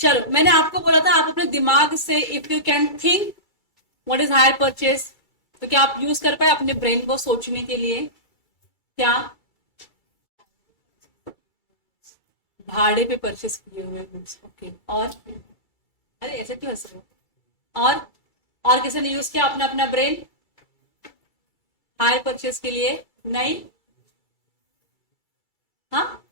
चलो, मैंने आपको बोला था आप अपने दिमाग से if you can think what is hire purchase, तो क्या आप यूज कर पाए अपने ब्रेन को सोचने के लिए? क्या भाड़े पे परचेस किए हुए गुड्स, ओके। और अरे ऐसे क्यों हंस रहे हो? और किसी ने यूज किया अपना अपना ब्रेन हायर परचेस के लिए? नहीं? हाँ,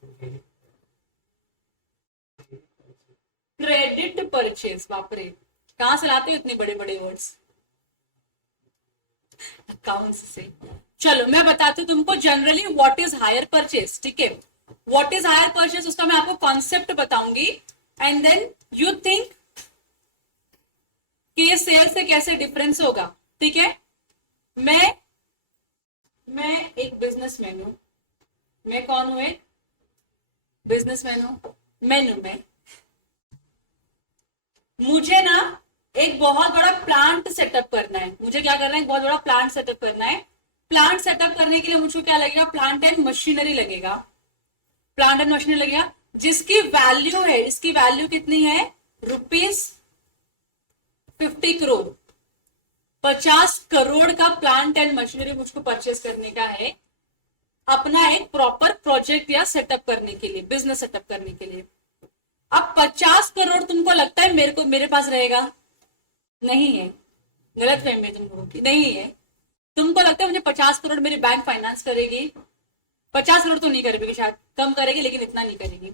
क्रेडिट परचेस, बाप रे, कहां से लाते हो इतने बड़े बड़े वर्ड्स अकाउंट्स से? चलो मैं बताती हूँ तुमको generally what is hire purchase, ठीक है? व्हाट इज हायर परचेस उसका मैं आपको कॉन्सेप्ट बताऊंगी, एंड देन यू थिंक कि ये सेल से कैसे डिफरेंस होगा, ठीक है? मैं मैं एक बिजनेसमैन हूं। मैं कौन हूं? एक बिजनेसमैन हूं। मैनू में मुझे ना एक बहुत बड़ा प्लांट सेटअप करना है। मुझे क्या करना है? एक बहुत बड़ा प्लांट सेटअप करना है। प्लांट सेटअप करने के लिए मुझे क्या लगेगा? प्लांट एंड मशीनरी लगेगा। प्लांट एंड मशीनरी लगेगा जिसकी वैल्यू है, इसकी वैल्यू कितनी है? ₹50 करोड़। 50 करोड़ का प्लांट एंड मशीनरी मुझको परचेस करने का है अपना एक प्रॉपर प्रोजेक्ट या सेटअप करने के लिए, बिजनेस सेटअप करने के लिए। अब 50 करोड़ तुमको लगता है मेरे पास रहेगा? नहीं है। गलत फहमी है तुम लोगों की, नहीं है। तुमको लगता है मुझे 50 करोड़ मेरी बैंक फाइनेंस करेगी? 50 करोड़ तो नहीं करेगी, शायद कम करेगी, लेकिन इतना नहीं करेगी।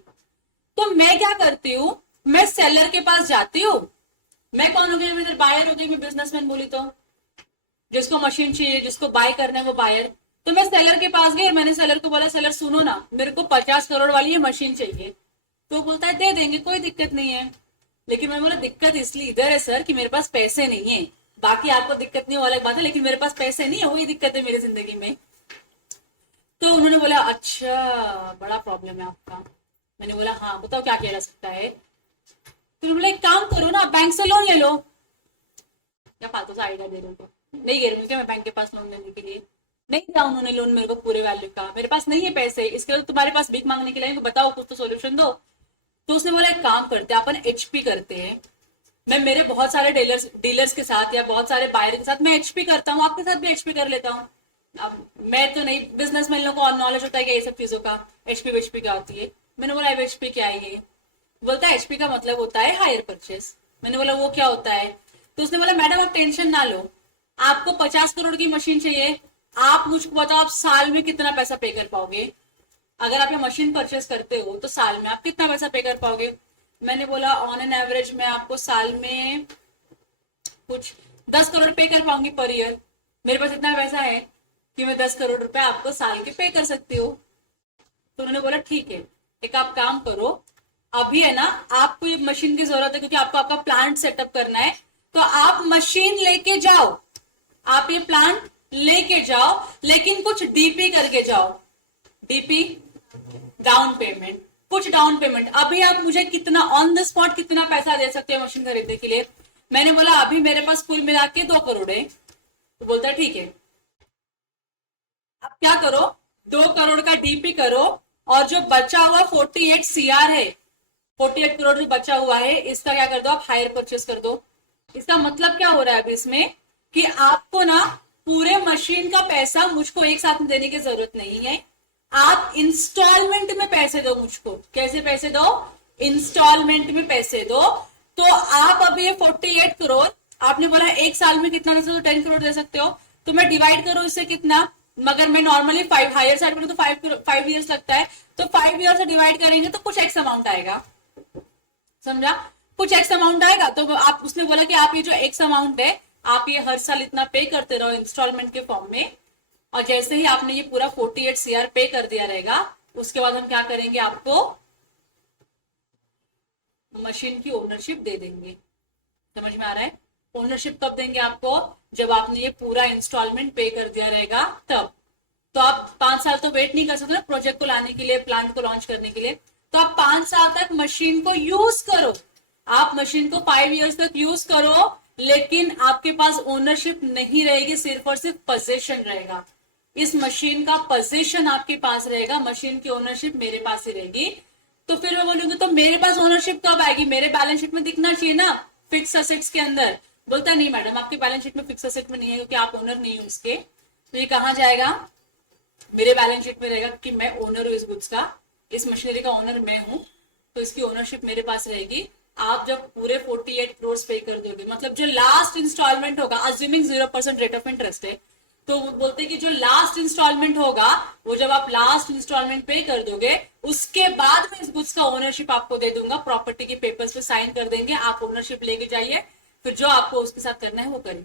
तो मैं क्या करती हूँ? मैं सेलर के पास जाती हूँ। मैं कौन हो गई? मैं इधर बायर हो गई, मैं बिजनेसमैन बोली तो। जिसको मशीन चाहिए, जिसको बाय करना है वो बायर। तो मैं सेलर के पास गई और मैंने सेलर को बोला, सेलर सुनो ना, मेरे को 50 करोड़ वाली ये मशीन चाहिए। तो बोलता है दे देंगे, कोई दिक्कत नहीं है। लेकिन मैं बोला दिक्कत इसलिए इधर है सर कि मेरे पास पैसे नहीं है। बाकी आपको दिक्कत नहीं, वो अलग बात है, लेकिन मेरे पास पैसे नहीं है, वही दिक्कत है मेरी जिंदगी में। तो उन्होंने बोला अच्छा, बड़ा प्रॉब्लम है आपका। मैंने बोला हाँ बताओ क्या किया जा सकता है। तो बोला एक काम करो ना, बैंक से लोन ले लो। क्या फालतू सा आइडिया दे रहे हो? नहीं गई क्या मैं बैंक के पास लोन लेने के लिए? नहीं दिया उन्होंने लोन मेरे को पूरे वैल्यू का। मेरे पास नहीं है पैसे, इसके लिए तुम्हारे पास भीख मांगने के लिए बताओ, कुछ तो सोल्यूशन दो। तो उसने बोला एक काम करते हैं, अपन एचपी करते हैं। मैं मेरे बहुत सारे डीलर्स डीलर्स के साथ या बहुत सारे बायर के साथ मैं एचपी करता हूँ, आपके साथ भी एचपी कर लेता हूँ। अब मैं तो नहीं, बिजनेसमैन लोगों को नॉलेज होता है क्या ये सब चीजों का, एचपी वेचपी क्या होती है। मैंने बोला एचपी क्या है ये? बोलता है एचपी का मतलब होता है हायर परचेस। मैंने बोला वो क्या होता है? तो उसने बोला मैडम आप टेंशन ना लो, आपको 50 करोड़ की मशीन चाहिए, आप मुझको बताओ आप साल में कितना पैसा पे कर पाओगे? अगर आप ये मशीन परचेस करते हो तो साल में आप कितना पैसा पे कर पाओगे? मैंने बोला ऑन एन एवरेज मैं आपको साल में कुछ 10 करोड़ पे कर पाऊंगी पर ईयर। मेरे पास इतना पैसा है कि मैं 10 करोड़ रुपए आपको साल के पे कर सकती हूँ। तो उन्होंने बोला ठीक है, एक आप काम करो, अभी है ना आपको ये मशीन की जरूरत है क्योंकि आपको आपका प्लांट सेटअप करना है, तो आप मशीन लेके जाओ, आप ये प्लांट लेके जाओ, लेकिन कुछ डीपी करके जाओ। डीपी डाउन पेमेंट, कुछ डाउन पेमेंट। अभी आप मुझे कितना ऑन द स्पॉट कितना पैसा दे सकते हैं मशीन खरीदने के लिए? मैंने बोला अभी मेरे पास कुल मिला के 2 करोड़ है। तो बोलता है ठीक है, अब क्या करो, 2 करोड़ का डीपी करो, और जो बचा हुआ 48 CR है, 48 करोड़ जो बचा हुआ है, इसका क्या कर दो आप हायर परचेस कर दो। इसका मतलब क्या हो रहा है अभी इसमें कि आपको ना पूरे मशीन का पैसा मुझको एक साथ में देने की जरूरत नहीं है, आप इंस्टॉलमेंट में पैसे दो मुझको। कैसे पैसे दो? इंस्टॉलमेंट में पैसे दो। तो आप अभी ये 48 करोड़, आपने बोला एक साल में कितना दे सकते हो? 10 करोड़ दे सकते हो। तो मैं डिवाइड करो इससे कितना, मगर मैं नॉर्मली 5 हायर साइड में तो 5 ईयर्स लगता है, तो 5 ईयर से डिवाइड करेंगे तो कुछ एक्स अमाउंट आएगा। समझा? कुछ एक्स अमाउंट आएगा। तो आप, उसने बोला कि आप ये जो एक्स अमाउंट है आप ये हर साल इतना पे करते रहो इंस्टॉलमेंट के फॉर्म में, और जैसे ही आपने ये पूरा 48 CR पे कर दिया रहेगा, उसके बाद हम क्या करेंगे, आपको मशीन की ओनरशिप दे देंगे। समझ में आ रहा है? ओनरशिप कब देंगे आपको? जब आपने ये पूरा इंस्टॉलमेंट पे कर दिया रहेगा तब। तो आप 5 साल तो वेट नहीं कर सकते ना प्रोजेक्ट को लाने के लिए, प्लांट को लॉन्च करने के लिए। तो आप 5 साल तक मशीन को यूज करो, आप मशीन को 5 ईयर्स तक यूज करो, लेकिन आपके पास ओनरशिप नहीं रहेगी, सिर्फ और सिर्फ पोजीशन रहेगा। इस मशीन का पोजीशन आपके पास रहेगा, मशीन की ओनरशिप मेरे पास ही रहेगी। तो फिर मैं बोलूंगी तो मेरे पास ओनरशिप कब आएगी, मेरे बैलेंस शीट में दिखना चाहिए ना फिक्स असेट्स के अंदर। बोलता नहीं मैडम आपके बैलेंस शीट में फिक्स असेट में नहीं है क्योंकि आप ओनर नहीं हो उसके, तो ये कहाँ जाएगा, मेरे बैलेंस शीट में रहेगा कि मैं ओनर हूँ इस गुड्स का, इस मशीनरी का ओनर मैं हूँ, तो इसकी ओनरशिप मेरे पास रहेगी। आप जब पूरे 48 करोड़ पे कर दोगे, मतलब जो लास्ट इंस्टॉलमेंट होगा, अज्यूमिंग 0% रेट ऑफ इंटरेस्ट है, तो वो बोलते हैं कि जो लास्ट इंस्टॉलमेंट होगा वो जब आप लास्ट इंस्टॉलमेंट पे कर दोगे उसके बाद मैं इस गुड्स का ओनरशिप आपको दे दूंगा, प्रॉपर्टी के पेपर्स पे साइन कर देंगे, आप ओनरशिप लेके जाइए, फिर जो आपको उसके साथ करना है वो करिए।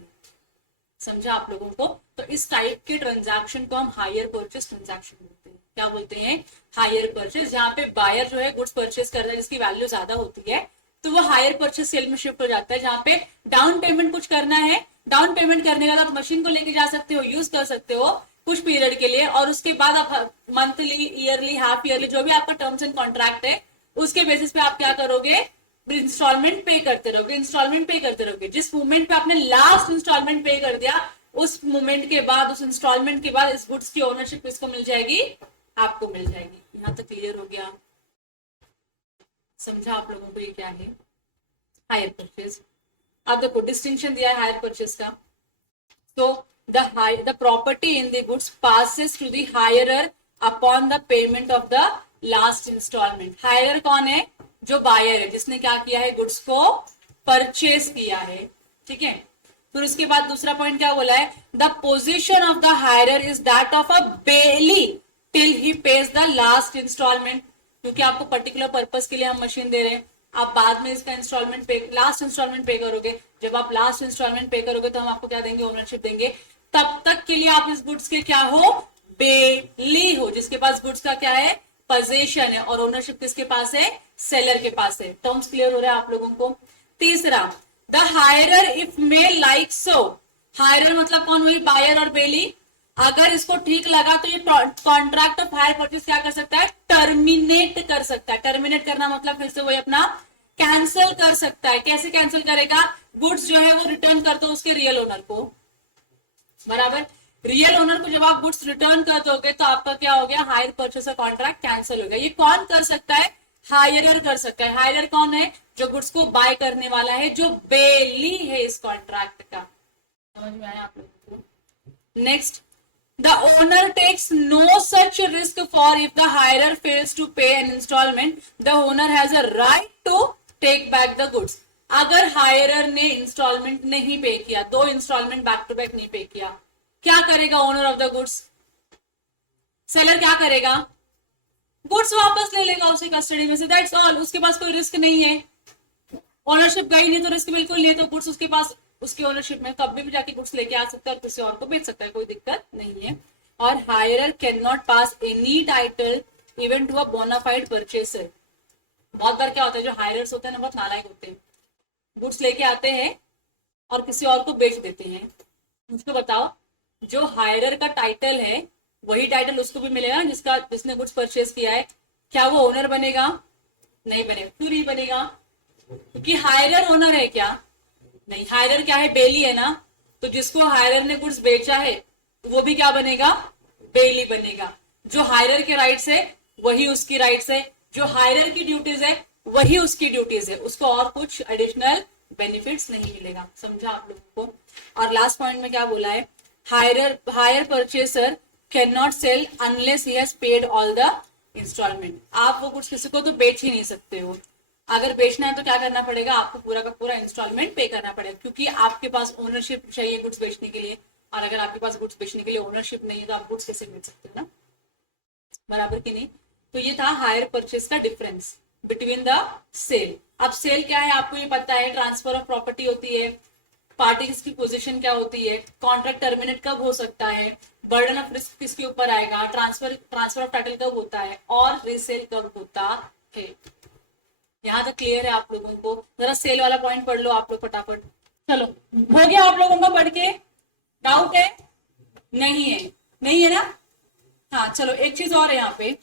समझा आप लोगों को? तो इस टाइप के ट्रांजैक्शन को हम हायर परचेस ट्रांजैक्शन बोलते हैं। क्या बोलते हैं? Hire purchase. जहां पे बायर जो है गुड्स परचेस कर रहा है जिसकी वैल्यू ज्यादा होती है तो वो हायर परचेस सेल में शिफ्ट हो जाता है। जहां पे डाउन पेमेंट कुछ करना है, डाउन पेमेंट करने के बाद आप मशीन को लेके जा सकते हो, यूज कर सकते हो कुछ पीरियड के लिए, और उसके बाद आप मंथली, ईयरली, हाफ ईयरली, जो भी आपका टर्म्स एंड कॉन्ट्रैक्ट है उसके बेसिस पे आप क्या करोगे, इंस्टॉलमेंट पे करते रहोगे, इंस्टॉलमेंट पे करते रहोगे। जिस मोमेंट पे आपने लास्ट इंस्टॉलमेंट पे कर दिया उस मोमेंट के बाद, उस इंस्टॉलमेंट के बाद इस गुड्स की ओनरशिप किसको मिल जाएगी, आपको मिल जाएगी। यहां तक क्लियर हो गया? समझा आप लोगों को ये क्या है हायर परचेज? अब देखो डिस्टिंक्शन दिया है हायर परचेज का, तो the property in the goods passes to the hirer upon the payment of the last installment. हायरर कौन है? जो बायर है, जिसने क्या किया है, गुड्स को परचेज किया है। ठीक है, फिर उसके बाद दूसरा पॉइंट क्या बोला है, the position of the hirer is that of a bailee till he pays the last instalment. क्योंकि आपको पर्टिकुलर पर्पज के लिए हम मशीन दे रहे हैं, आप बाद में इसका इंस्टॉलमेंट पे, लास्ट इंस्टॉलमेंट पे करोगे। जब आप लास्ट इंस्टॉलमेंट पे करोगे तो हम आपको क्या देंगे, ओनरशिप देंगे। तब तक के लिए आप इस गुड्स के क्या हो, बेली हो, जिसके पास गुड्स का क्या है, पोजीशन है, और ओनरशिप किसके पास है, सेलर के पास है। टर्म्स क्लियर हो रहा है आप लोगों को? तीसरा, the hirer if may like so. Hirer मतलब कौन हुई, बायर और बेली। अगर इसको ठीक लगा तो ये कॉन्ट्रैक्ट ऑफ हायर परचेज क्या कर सकता है, टर्मिनेट कर सकता है। टर्मिनेट करना मतलब फिर से वही अपना कैंसिल कर सकता है। कैसे कैंसिल करेगा, गुड्स जो है वो रिटर्न कर दो उसके रियल ओनर को, बराबर। रियल ओनर को जब आप गुड्स रिटर्न कर दोगे तो आपका क्या हो गया, हायर परचेज का कॉन्ट्रैक्ट कैंसिल हो गया। ये कौन कर सकता है, हायरर कर सकता है। हायरर कौन है, जो गुड्स को बाय करने वाला है, जो बेली है इस कॉन्ट्रैक्ट का। समझ में आया आप लोगों को? Next, the owner takes no such risk for if the hirer fails to pay an installment, the owner has a right to take back the goods. अगर हायरर ने इंस्टॉलमेंट नहीं पे किया, 2 इंस्टॉलमेंट बैक टू बैक नहीं पे किया, क्या करेगा owner of the goods, seller क्या करेगा, गुड्स वापस ले लेगा उसे कस्टडी में से, दैट्स ऑल। उसके पास कोई रिस्क नहीं है, ओनरशिप गई नहीं तो रिस्क बिल्कुल नहीं है, तो गुड्स उसके पास, उसकी ओनरशिप में कभी भी जाके गुड्स लेके आ सकता है और किसी और को बेच सकता है, कोई दिक्कत नहीं है। और hirer can not pass any title even to a bona fide purchaser. बहुत बार क्या होता है, जो हायरर्स होते हैं ना बहुत नालायक होते हैं, गुड्स लेके आते हैं और किसी और को बेच देते हैं। मुझको बताओ, जो हायरर का टाइटल है वही टाइटल उसको भी मिलेगा जिसका, जिसने गुड्स परचेज किया है। क्या वो ओनर बनेगा? नहीं बनेगा। क्यों नहीं बनेगा? क्योंकि हायरर ओनर है क्या? नहीं। हायरर क्या है, बेली है ना। तो जिसको हायरर ने गुड्स बेचा है वो भी क्या बनेगा, बेली बनेगा। जो हायरर के राइट्स है वही उसकी राइट्स है, जो हायरर की ड्यूटीज है वही उसकी ड्यूटीज है, उसको और कुछ एडिशनल बेनिफिट्स नहीं मिलेगा। समझा आप लोगों को? और लास्ट पॉइंट में क्या बोला है, hire purchaser can not sell unless he has paid all the instalment. आप वो गुड्स किसी को तो बेच ही नहीं सकते हो। अगर बेचना है तो क्या करना पड़ेगा, आपको पूरा का पूरा इंस्टॉलमेंट पे करना पड़ेगा, क्योंकि आपके पास ओनरशिप चाहिए गुड्स बेचने के लिए, और अगर आपके पास गुड्स बेचने के लिए ओनरशिप नहीं है तो आप गुड्स कैसे बेच सकते हो ना, बराबर कि नहीं। तो ये था हायर परचेज का डिफरेंस बिटवीन द सेल। अब सेल क्या है आपको ये पता है, ट्रांसफर ऑफ प्रॉपर्टी होती है, पार्टीज की पोजीशन क्या होती है, कॉन्ट्रैक्ट टर्मिनेट कब हो सकता है, बर्डन ऑफ रिस्क किसके ऊपर आएगा, ट्रांसफर ऑफ टाइटल कब होता है, और रीसेल कब होता है। यहाँ तक क्लियर है आप लोगों को? जरा सेल वाला पॉइंट पढ़ लो आप लोग फटाफट। चलो, हो गया आप लोगों का पढ़ के? डाउट है? नहीं है? नहीं है ना? हाँ चलो, एक चीज और है यहाँ पे,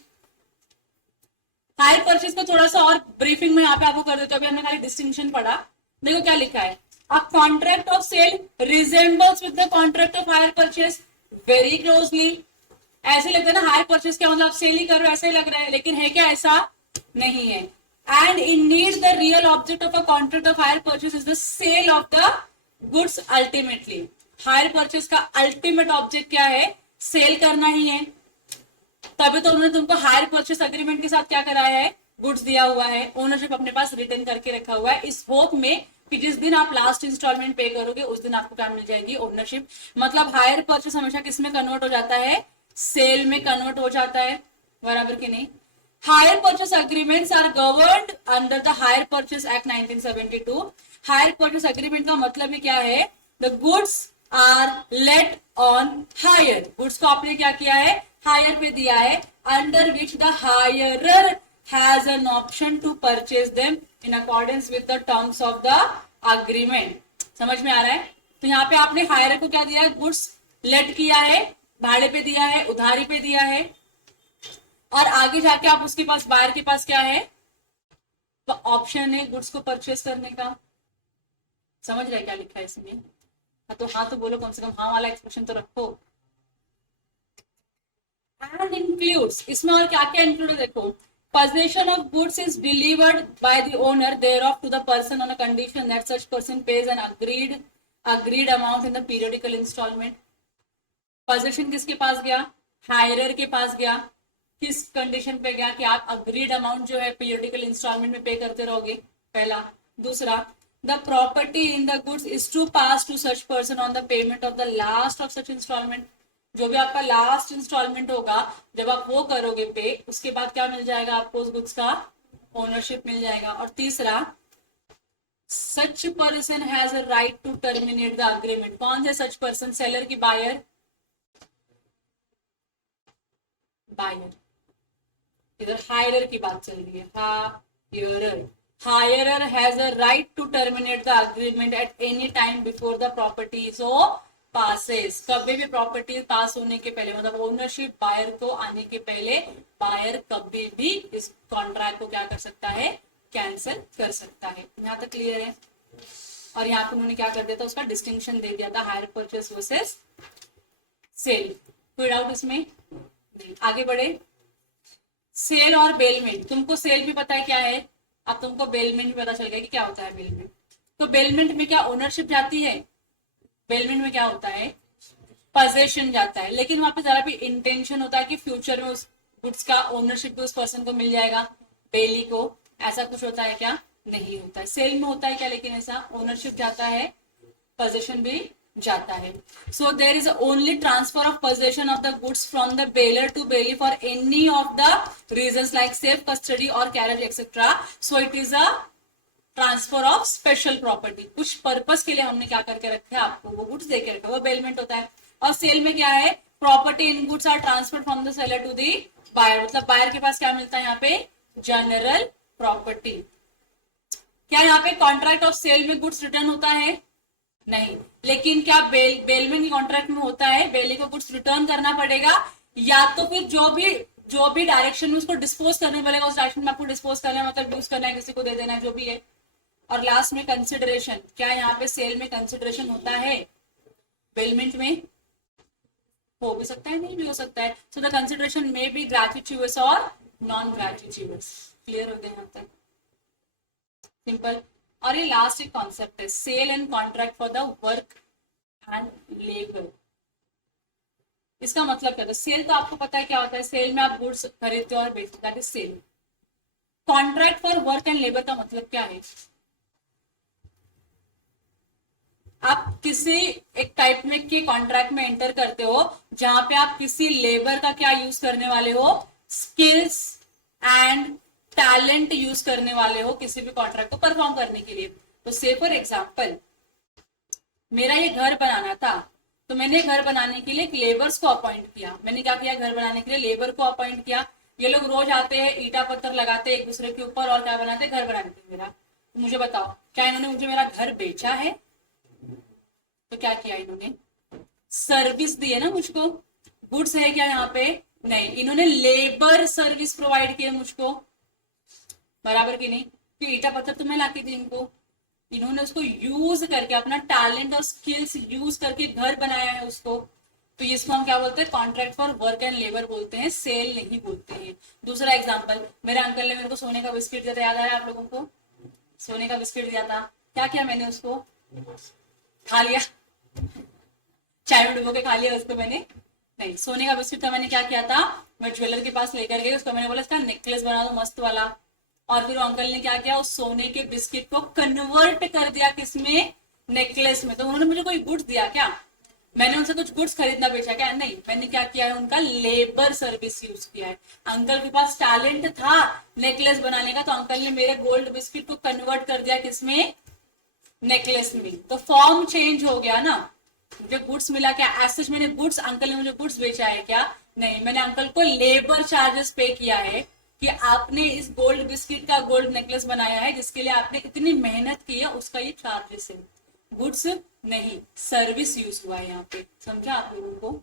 हायर परचेज को थोड़ा सा और ब्रीफिंग में यहाँ पे आपको कर देते हो। अभी हमने खाली डिस्टिंक्शन पढ़ा, देखो क्या लिखा है, a contract of sale resembles with the contract of hire purchase very closely. ऐसे लगता है ना, हायर परचेज क्या मतलब सेल ही कर रहे हो ऐसा ही लग रहा है, लेकिन है क्या ऐसा? नहीं है। And indeed the real object of a contract of hire purchase is the sale of the goods ultimately. Hire purchase का अल्टीमेट ऑब्जेक्ट क्या है? सेल करना ही है। तभी तो उन्होंने तुमको हायर परचेज अग्रीमेंट के साथ क्या कराया है? गुड्स दिया हुआ है, ओनरशिप अपने पास रिटर्न करके रखा हुआ है, इस होप में कि जिस दिन आप लास्ट इंस्टॉलमेंट पे करोगे उस दिन आपको क्या मिल जाएगी? ओनरशिप। मतलब हायर परचेज हमेशा किस में कन्वर्ट हो जाता है? सेल में कन्वर्ट हो जाता है, बराबर कि नहीं? Hire purchase agreements are governed under the hire purchase act 1972। Hire purchase agreement का मतलब ही क्या है? The goods are let on hire. Goods को आपने क्या किया है? हायर पे दिया है। Under which the hirer has an option to purchase them in accordance with the terms of the agreement. समझ में आ रहा है? तो यहाँ पे आपने हायर को क्या दिया है? गुड्स लेट किया है, भाड़े पे दिया है, उधारी पे दिया है, और आगे जाके आप उसके पास, बायर के पास क्या है? तो ऑप्शन है गुड्स को परचेज करने का। समझ रहे क्या लिखा है इसमें? हाँ तो बोलो, कम से कम हाँ वाला एक्सप्रेशन तो रखो। एंड इंक्लूड्स, इसमें और क्या क्या इंक्लूड है देखो। possession of goods is delivered by the owner thereof to the person on a condition that such person pays an agreed amount in the periodical installment। possession किसके पास गया? हायरर के पास गया। किस कंडीशन पे गया? कि आप अग्रीड अमाउंट जो है पीरियडिकल इंस्टॉलमेंट में पे करते रहोगे, पहला। दूसरा, the property in the goods is to pass to such person on the payment of the last of such instalment. जो भी आपका लास्ट इंस्टॉलमेंट होगा, जब आप वो करोगे पे, उसके बाद क्या मिल जाएगा आपको? उस गुड्स का ओनरशिप मिल जाएगा। और तीसरा, such person has a right to terminate the agreement. कौन से सच पर्सन? सेलर की बायर? बायर। इधर हायरर की बात चल रही है। Hirer has a right to terminate the agreement at any time before the property so passes. कभी भी प्रॉपर्टी पास होने के पहले, मतलब ओनरशिप बायर को आने के पहले, बायर कभी भी इस कॉन्ट्रैक्ट को क्या कर सकता है? कैंसिल कर सकता है। यहाँ तक क्लियर है? और यहाँ पे उन्होंने क्या कर दिया था? उसका डिस्टिंक्शन दे दिया था, हायर परचेस वर्सेस सेल। कोई डाउट इसमें? नहीं। आगे बढ़े। सेल और बेलमेंट। तुमको सेल भी पता है क्या है, अब तुमको बेलमेंट भी पता चल गया कि क्या होता है बेलमेंट। तो बेलमेंट में क्या ओनरशिप जाती है? बेलमेंट में क्या होता है? पोजेशन जाता है। लेकिन वहां पे जरा भी इंटेंशन होता है कि फ्यूचर में उस गुड्स का ओनरशिप भी उस पर्सन को मिल जाएगा, बेली को। ऐसा कुछ होता है क्या? नहीं होता है। सेल में होता है क्या? लेकिन ऐसा ओनरशिप जाता है, पोजेशन भी जाता है। So there is only transfer of possession of the goods from the bailor to bailee for any of the reasons like safe custody और carriage etcetera. So it is a transfer of special property. कुछ purpose के लिए हमने क्या करके रखा है? आपको वो गुड्स देके रखा है, वो बेलमेंट होता है। और सेल में क्या है? Property in goods are transferred from the seller to the buyer. मतलब बायर के पास क्या मिलता है यहाँ पे? General property. क्या यहाँ पे कॉन्ट्रैक्ट ऑफ सेल में गुड्स रिटर्न होता है? नहीं। लेकिन क्या बेलमेंट की कॉन्ट्रैक्ट में होता है? बेली को गुड्स रिटर्न करना पड़ेगा, या तो फिर जो भी डायरेक्शन में उसको डिस्पोज करने पड़ेगा, उस डायरेक्शन में आपको डिस्पोज करना है, मतलब यूज करना है, किसी को दे देना है, जो भी है। और लास्ट में कंसिडरेशन। क्या यहाँ पे सेल में कंसिडरेशन होता है? बेलमेंट में हो भी सकता है, नहीं भी हो सकता है। सो द कंसिडरेशन में बी ग्रेच्युटोस और नॉन ग्रेच्युटोस। क्लियर हो गया यहाँ तक? सिंपल। और ये लास्ट एक कॉन्सेप्ट है, sale and contract for the work and labour. इसका मतलब क्या था? सेल तो आपको पता है क्या होता है? सेल में आप गुड्स खरीदते हो और बेचते, that is sale. Contract for work and labour का मतलब क्या है? आप किसी एक टाइप में के कॉन्ट्रैक्ट में एंटर करते हो जहां पे आप किसी लेबर का क्या यूज करने वाले हो? स्किल्स एंड टैलेंट यूज करने वाले हो किसी भी कॉन्ट्रैक्ट को परफॉर्म करने के लिए। तो से फॉर एग्जाम्पल, मेरा ये घर बनाना था, तो मैंने घर बनाने के लिए लेबर्स को अपॉइंट किया। मैंने क्या किया? घर बनाने के लिए लेबर को अपॉइंट किया। ये लोग रोज आते हैं, ईटा पत्थर लगाते हैं एक दूसरे के ऊपर, और क्या बनाते हैं? घर बनाते हैं मेरा। तो मुझे बताओ, क्या इन्होंने मुझे मेरा घर बेचा है? तो क्या किया इन्होंने? सर्विस दी है ना मुझको। गुड्स है क्या यहाँ पे? नहीं, इन्होंने लेबर सर्विस प्रोवाइड किया मुझको, बराबर की नहीं? कि ईटा पत्थर तो मैं लाके दी इनको, इन्होंने उसको यूज करके, अपना टैलेंट और स्किल्स यूज करके घर बनाया है उसको। तो इसको हम क्या बोलते हैं, contract for work and labour बोलते हैं, सेल नहीं बोलते हैं। दूसरा एग्जांपल, मेरे अंकल ने मेरे को सोने का बिस्किट दिया था, याद आया आप लोगों को? सोने का बिस्किट दिया था, क्या किया मैंने उसको? खा लिया, चाय में डुबो के खा लिया उसको मैंने? नहीं, सोने का बिस्किट था, मैंने क्या किया था, मैं ज्वेलर के पास लेकर गई, उसको मैंने बोला इसका नेकलेस बना दो मस्त वाला, और फिर अंकल ने क्या किया, उस सोने के बिस्किट को कन्वर्ट कर दिया किसमें, नेकलेस में। तो उन्होंने मुझे कोई गुड्स दिया क्या? मैंने उनसे कुछ गुड्स खरीदना बेचा क्या? नहीं, मैंने क्या किया है, उनका लेबर सर्विस यूज किया है। अंकल के पास टैलेंट था नेकलेस बनाने का, तो अंकल ने मेरे गोल्ड बिस्किट को कन्वर्ट कर दिया किसमें, नेकलेस में। तो फॉर्म चेंज हो गया ना, मुझे गुड्स मिला क्या? एज मैंने गुड्स, अंकल ने मुझे गुड्स बेचा है क्या? नहीं, मैंने अंकल को लेबर चार्जेस पे किया है कि आपने इस गोल्ड बिस्किट का गोल्ड नेकलेस बनाया है, जिसके लिए आपने इतनी मेहनत की है, उसका ये चार्जेस है। गुड्स नहीं, सर्विस यूज हुआ है यहाँ पे, समझा आप लोगों को?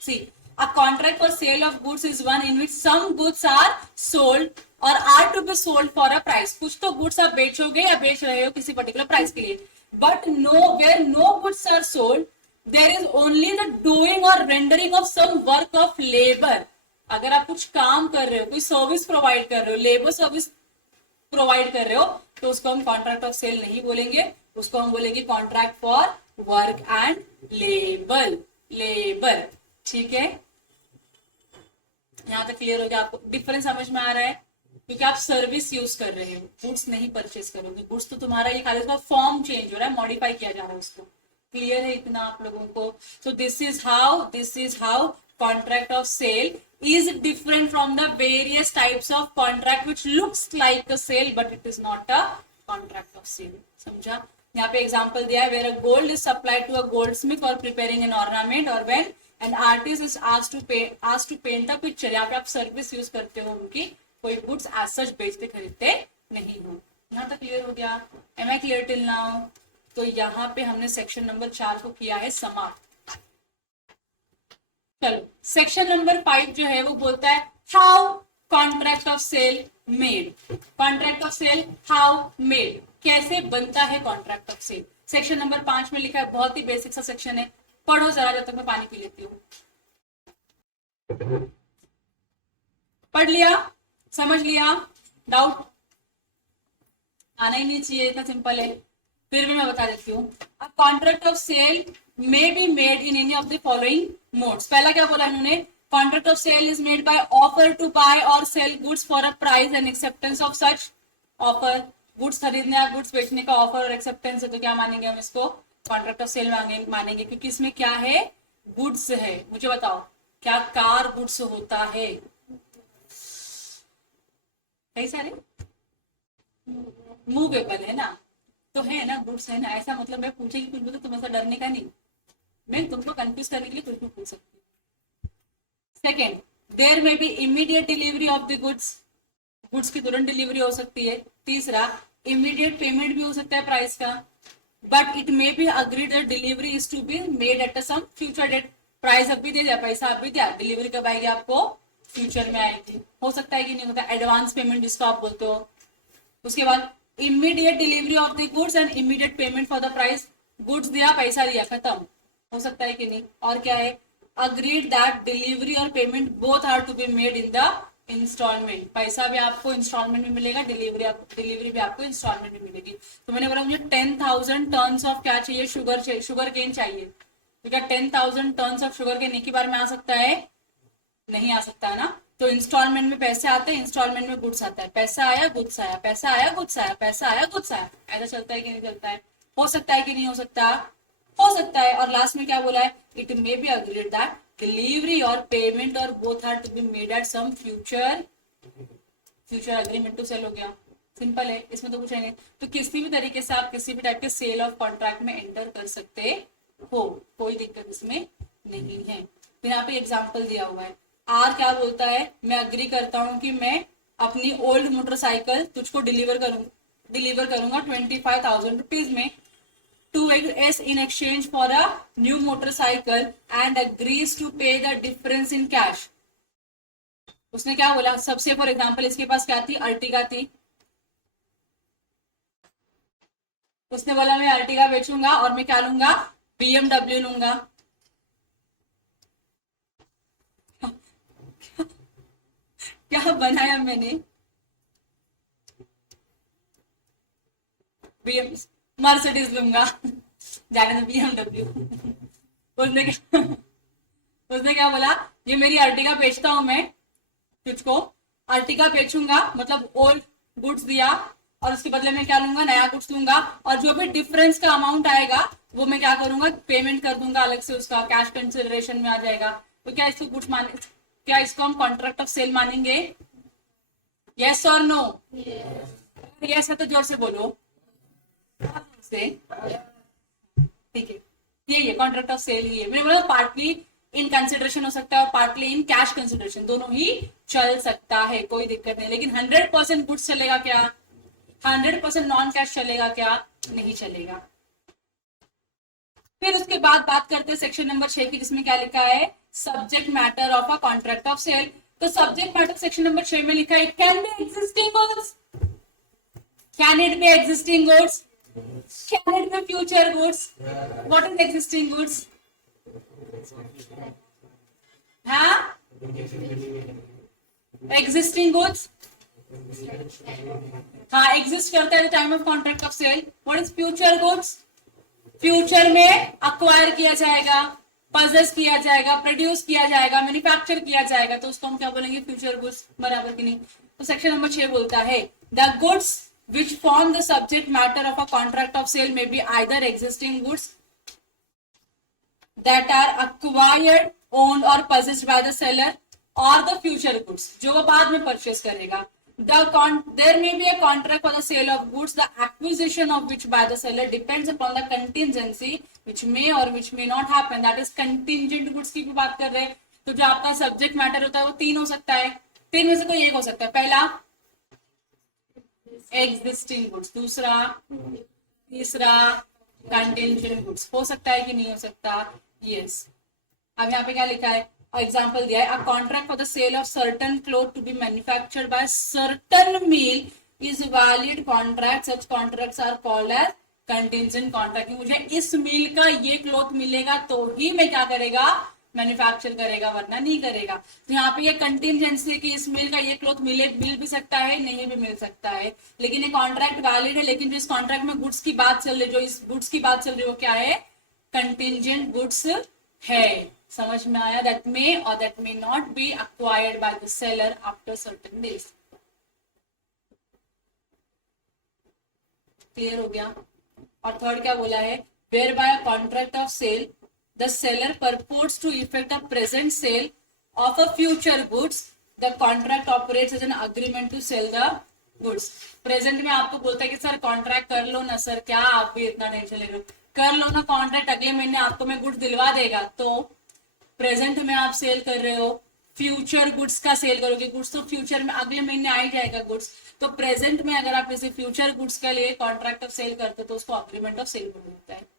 सी, a contract for sale of goods is one in which some goods are sold or are to be sold for a price. कुछ तो गुड्स आप बेचोगे या बेच रहे हो किसी पर्टिकुलर प्राइस के लिए, but no, where no goods are sold there is only the doing or rendering of some work of labour. अगर आप कुछ काम कर रहे हो, कोई सर्विस प्रोवाइड कर रहे हो, लेबर सर्विस प्रोवाइड कर रहे हो, तो उसको हम कॉन्ट्रैक्ट ऑफ सेल नहीं बोलेंगे, उसको हम बोलेंगे contract for work and labour. Labour, ठीक है? यहां तक क्लियर हो गया आपको? डिफरेंस समझ में आ रहा है? क्योंकि आप सर्विस यूज कर रहे हो, गुड्स नहीं परचेस करोगे। गुड्स तो तुम्हारा ये खाली उसका फॉर्म चेंज हो रहा है, मॉडिफाई किया जा रहा है उसको। क्लियर है इतना आप लोगों को? So this is how contract of sale is different from the various types of contract which looks like a sale but it is not a contract of sale. समझा? यहाँ पे एग्जांपल दिया है, where a gold is supplied to a goldsmith for preparing an ornament or when an artist is asked to paint a picture. यहाँ पे आप service use करते हो उनकी, कोई गुड्स एज सच बेचते खरीदते नहीं हो। यहाँ तक क्लियर हो गया? Am I clear till now? तो यहाँ पे हमने सेक्शन नंबर 4 को किया है समाप्त। चलो, सेक्शन नंबर 5 जो है वो बोलता है how contract of sale made. Contract of sale how made, कैसे बनता है contract of sale. Section number 5 में लिखा है, बहुत ही बेसिक सा सेक्शन है, पढ़ो जरा जब तक मैं पानी पी लेती हूँ। पढ़ लिया? समझ लिया? डाउट आना ही नहीं चाहिए, इतना सिंपल है। फिर भी मैं बता देती हूँ, a contract of sale may be made in any of the following modes. पहला क्या बोला इन्होंने, contract of sale is made by offer to buy or sell goods for a price and acceptance of such offer. Goods खरीदने या goods बेचने का offer और acceptance है, तो क्या मानेंगे हम इसको, कॉन्ट्रैक्ट ऑफ सेल मानेंगे, क्योंकि इसमें क्या है, गुड्स है। मुझे बताओ, क्या कार गुड्स होता है? कई सारे मूवेबल है ना, तो है ना, गुड्स है ना, ऐसा मतलब मैं पूछेगी कुछ भी तो तुम्हें डरने का नहीं, मैं तुमको कंफ्यूज करने के लिए कुछ भी पूछ सकती हूँ। सेकेंड, देयर में B immediate delivery of the goods, goods की तुरंत डिलीवरी हो सकती है। तीसरा, इमीडिएट पेमेंट भी हो सकता है प्राइस का, but it may be agreed that delivery is to be made at some future date. Price अभी दे दिया, पैसा अभी दिया, डिलीवरी कब आएगी आपको, फ्यूचर में आएगी। हो सकता है कि नहीं होता, एडवांस पेमेंट जिसको आप बोलते हो। उसके बाद immediate delivery of the goods and immediate payment for the price, goods दिया, पैसा दिया, खत्म। हो सकता है कि नहीं? और क्या है, अग्रीड दैट डिलीवरी और payment both are to be made in the instalment. पैसा भी आपको इंस्टॉलमेंट में मिलेगा, डिलीवरी भी आपको इंस्टॉलमेंट में मिलेगी। तो मैंने बोला मुझे 10,000 टर्न्स ऑफ क्या चाहिए, शुगर केन चाहिए। तो क्या 10,000 टर्न्स ऑफ शुगर केन एक ही बार में आ सकता है? नहीं आ सकता है ना। तो इंस्टॉलमेंट में पैसे आते हैं, इंस्टॉलमेंट में गुड्स आता है, पैसा आया गुड्स आया, पैसा आया गुड्स आया, पैसा आया गुड्स आया। ऐसा चलता है कि नहीं चलता है? हो सकता है कि नहीं हो सकता? हो सकता है। और लास्ट में क्या बोला है, it may be agreed that delivery और पेमेंट और both are to be made at some future agreement to sell. हो गया, सिंपल है, इसमें तो कुछ है नहीं। तो किसी भी तरीके से आप किसी भी टाइप के सेल ऑफ कॉन्ट्रैक्ट में एंटर कर सकते हो, कोई दिक्कत इसमें नहीं है। तो यहाँ पे एग्जाम्पल दिया हुआ है। आर क्या बोलता है, मैं अग्री करता हूँ कि मैं अपनी ओल्ड मोटरसाइकिल तुझको डिलीवर करूंगा 25,000 रुपीज में, to S in exchange for a new motorcycle and agrees to pay the difference in cash. उसने क्या बोला, सबसे फॉर एग्जाम्पल इसके पास क्या थी, अर्टिगा थी। उसने बोला मैं अर्टिगा बेचूंगा और मैं क्या लूंगा, BMW लूंगा। बनाया मैंने मर्सिडीज लूंगा, जाने दो BMW। उसने क्या उसने क्या बोला, ये मेरी अर्टिगा बेचता हूं मैं तुझको, अर्टिगा बेचूंगा मतलब ओल्ड गुड्स दिया, और उसके बदले में क्या लूंगा, नया गुड्स लूंगा, और जो भी डिफरेंस का अमाउंट आएगा वो मैं क्या करूंगा, पेमेंट कर दूंगा अलग से, उसका कैश कंसिडरेशन में आ जाएगा। तो क्या इसको गुड्स मान, क्या इसको हम कॉन्ट्रैक्ट ऑफ सेल मानेंगे? यस और नो? यस है तो जोर से बोलो से। ठीक है, यही है कॉन्ट्रैक्ट ऑफ सेल, ही है। मैंने बोला पार्टली इन कंसिडरेशन हो सकता है और पार्टली इन कैश कंसिडरेशन, दोनों ही चल सकता है, कोई दिक्कत नहीं। लेकिन 100% गुड्स चलेगा क्या? 100% नॉन कैश चलेगा क्या? नहीं चलेगा। फिर उसके बाद बात करते हैं सेक्शन नंबर 6 की, जिसमें क्या लिखा है, subject matter of a contract of sale. तो सब्जेक्ट मैटर सेक्शन नंबर 6 में लिखा है, it can be existing goods, can it be existing goods, can it be future goods, what is existing goods? हाँ, एग्जिस्टिंग गुड्स, हाँ exist करता है time of contract of sale. What is future goods? Future में acquire किया जाएगा, possess किया जाएगा, produce किया जाएगा, मैन्युफैक्चर किया जाएगा, तो उसको हम क्या बोलेंगे, फ्यूचर गुड्स, बराबर की नहीं। तो सेक्शन नंबर 6 बोलता है, the goods which form the subject matter of a contract of sale may be either existing goods that are acquired, owned or possessed by the seller, or the future goods, जो वो बाद में purchase करेगा। There may be a contract for the sale of goods, the acquisition of which by the seller depends upon the contingency which may or which may not happen, that is contingent goods की भी बात कर रहे हैं। तो जो आपका subject matter होता है वो 3 हो सकता है, 3 में से कोई एक हो सकता है। पहला एग्जिस्टिंग गुड्स, दूसरा, तीसरा कंटिंजेंट गुड्स। हो सकता है कि नहीं हो सकता? यस। अब यहाँ पे क्या लिखा है, एग्जाम्पल दिया है, a contract for the sale of certain cloth to be manufactured by certain mill is valid contract, such contracts are called as contingent contract. मुझे इस मिल का ये क्लोथ मिलेगा तो ही मैं क्या करेगा, मैन्युफैक्चर करेगा, वरना नहीं करेगा। तो यहाँ पे ये कंटिंजेंसी कि इस मिल का ये क्लोथ मिल भी सकता है, नहीं भी मिल सकता है, लेकिन ये कॉन्ट्रैक्ट वैलिड है। लेकिन जो इस कॉन्ट्रैक्ट में गुड्स की बात चल रही है, जो इस गुड्स की बात चल रही है वो क्या है, कंटिंजेंट गुड्स है। समझ में आया? That may or that may not be acquired by the seller after certain days. Clear हो गया? और थर्ड क्या बोला है, whereby contract of sale the seller purports to effect a present sale of a future goods, the contract operates as an agreement to sell the goods। Present में आपको बोलता है कि सर कॉन्ट्रैक्ट कर लो ना सर, क्या आप भी इतना टेंशन ले रहे हो, कर लो ना कॉन्ट्रैक्ट, अगले महीने आपको मैं गुड्स दिलवा देगा। तो प्रेजेंट में आप सेल कर रहे हो, फ्यूचर गुड्स का सेल करोगे, गुड्स तो फ्यूचर में अगले महीने आ ही जाएगा गुड्स। तो प्रेजेंट में अगर आप किसी फ्यूचर गुड्स के लिए कॉन्ट्रैक्ट ऑफ सेल करते हो तो उसको अग्रीमेंट ऑफ सेल बोला जाता है।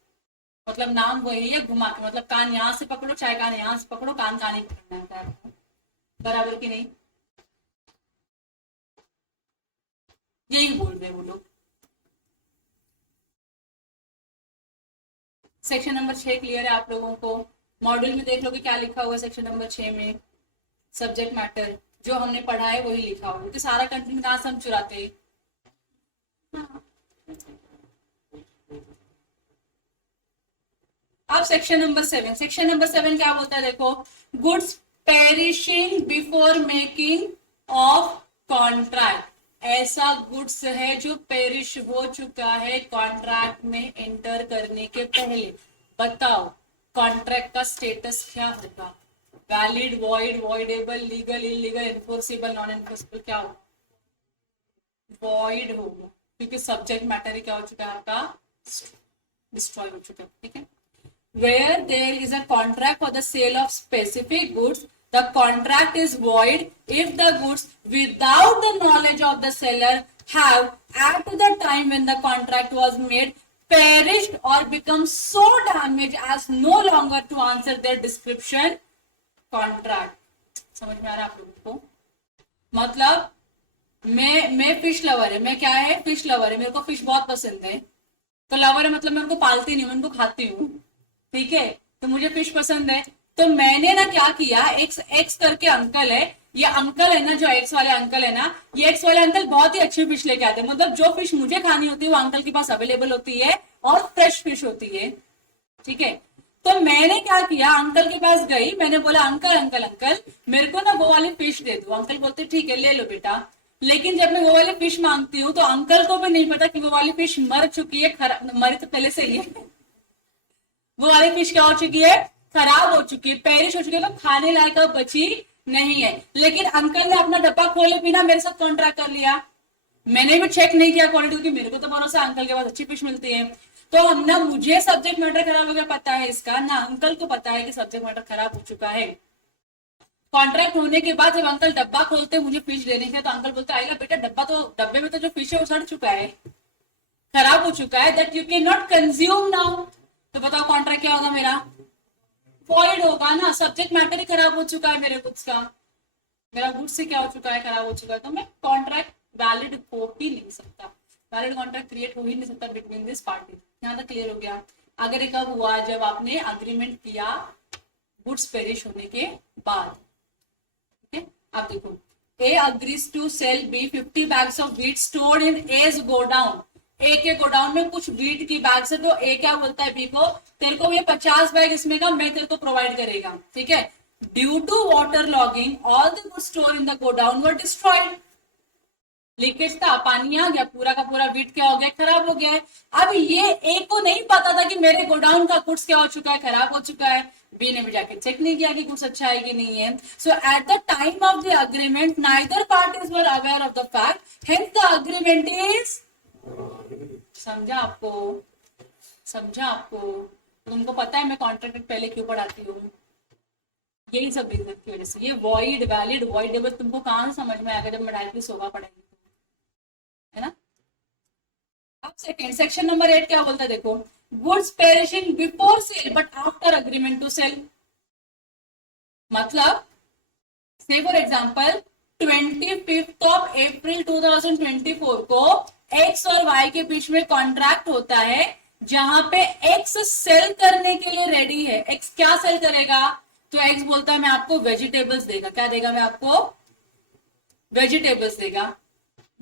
मतलब नाम वही है, घुमा के, मतलब कान यहां से पकड़ो, चाहे कान यहां से पकड़ो, कान ही पकड़ना होता है, बराबर की नहीं? यही बोल रहे वो लोग। सेक्शन नंबर 6 क्लियर है आप लोगों को? मॉड्यूल में देख लोगे क्या लिखा हुआ है सेक्शन नंबर 6 में, सब्जेक्ट मैटर जो हमने पढ़ा है वही लिखा हुआ है, कि सारा कंटेंट कहां से हम चुराते हैं। अब सेक्शन नंबर 7, सेक्शन नंबर 7 क्या बोलता है, देखो, goods perishing before making of contract. ऐसा गुड्स है जो पेरिश हो चुका है कॉन्ट्रैक्ट में एंटर करने के पहले। बताओ कॉन्ट्रैक्ट का स्टेटस क्या होगा, valid, void, voidable, legal, illegal, enforceable, non enforceable, क्या होगा? वॉइड होगा, क्योंकि सब्जेक्ट मैटर ही क्या हो चुका है आपका, डिस्ट्रॉय हो चुका है। ठीक है, where there is a contract for the sale of specific goods, the contract is void if the goods without the knowledge of the seller have at the time when the contract was made perished or become so damaged as no longer to answer their description contract। समझ में आ रहा है आप लोगों को? मतलब मैं fish lover है, मैं क्या है, फिश लवर है, मेरे को फिश बहुत पसंद है। तो लवर है मतलब मैं उनको पालती नहीं, मैं उनको खाती हूँ, ठीक है, तो मुझे फिश पसंद है। तो मैंने ना क्या किया, एक्स करके अंकल है, ये अंकल है ना, जो एक्स वाले अंकल है ना, ये एक्स वाले अंकल बहुत ही अच्छी फिश लेके आते हैं, मतलब जो फिश मुझे खानी होती है वो अंकल के पास अवेलेबल होती है और फ्रेश फिश होती है। ठीक है, तो मैंने क्या किया, अंकल के पास गई, मैंने बोला अंकल अंकल अंकल मेरे को ना वो वाली फिश दे दो। अंकल बोलते ठीक है ले लो बेटा। लेकिन जब मैं वो वाली फिश मांगती हूँ तो अंकल को भी नहीं पता कि वो वाली फिश मर चुकी है, मरी तो पहले से ही है। वो वाली फिश क्या हो चुकी है, खराब हो चुकी है, पेरिश हो चुकी है, तो खाने लायक अब बची नहीं है। लेकिन अंकल ने अपना डब्बा खोले बिना मेरे साथ कॉन्ट्रैक्ट कर लिया। मैंने भी चेक नहीं किया क्वालिटी, क्योंकि मेरे को तो भरोसा अंकल के पास अच्छी फिश मिलती है। तो हम ना, मुझे सब्जेक्ट मैटर खराब हो गया पता है इसका, ना अंकल को पता है कि सब्जेक्ट मैटर खराब हो चुका है। कॉन्ट्रैक्ट होने के बाद जब अंकल डब्बा खोलते मुझे फिश देने के, तो अंकल बोलते आएगा बेटा डब्बे में तो जो फिश है वो सड़ चुका है, खराब हो चुका है, that you can not consume now. तो बताओ कॉन्ट्रैक्ट क्या होगा मेरा, वॉइड होगा ना, सब्जेक्ट मैटर ही खराब हो चुका है मेरे गुड्स का, मेरा गुड्स से क्या हो चुका है, खराब हो चुका है। तो मैं कॉन्ट्रैक्ट वैलिड हो ही नहीं सकता, वैलिड कॉन्ट्रैक्ट क्रिएट हो ही नहीं सकता बिटवीन दिस पार्टी। यहाँ तक क्लियर हो गया। अगर ये कब हुआ, जब आपने अग्रीमेंट किया गुड्स पेरिश होने के बाद। ठीक है, अब देखो, A agrees to sell B 50 bags of wheat stored in A's godown. A के गोडाउन में कुछ व्हीट की बैग्स है, तो ए क्या बोलता है बी को, तेरे को ये 50 बैग इसमें का मैं तेरे को प्रोवाइड करेगा। ठीक है, due to water logging all the goods store in the godown were destroyed. Leakage था, पानी आ गया, पूरा का पूरा व्हीट क्या हो गया, खराब हो गया है। अब ये ए को नहीं पता था कि मेरे गोडाउन का गुड्स क्या हो चुका है, खराब हो चुका है। बी ने भी जाके चेक नहीं किया कि गुड्स अच्छा है कि नहीं है। So at the time of the agreement neither parties were aware of the fact, hence the agreement is, समझा आपको, समझा आपको। तुमको पता है मैं कॉन्ट्रैक्ट पहले क्यों पढ़ाती हूँ, यही सब रीजन की वजह से। ये वॉइड वैलिड वॉइडेबल तुमको कहां समझ में आएगा, जब मैं डायरेक्टली सोगा पढ़ाएंगे, है ना। अब सेकंड सेक्शन नंबर 8 क्या बोलता है देखो, goods perishing before sale but after agreement to sell. मतलब से फॉर एग्जांपल 25 ऑफ अप्रैल 2024 को एक्स और वाई के बीच में कॉन्ट्रैक्ट होता है, जहां पे एक्स सेल करने के लिए रेडी है। एक्स क्या सेल करेगा, तो एक्स बोलता है मैं आपको वेजिटेबल्स देगा। क्या देगा, मैं आपको वेजिटेबल्स देगा।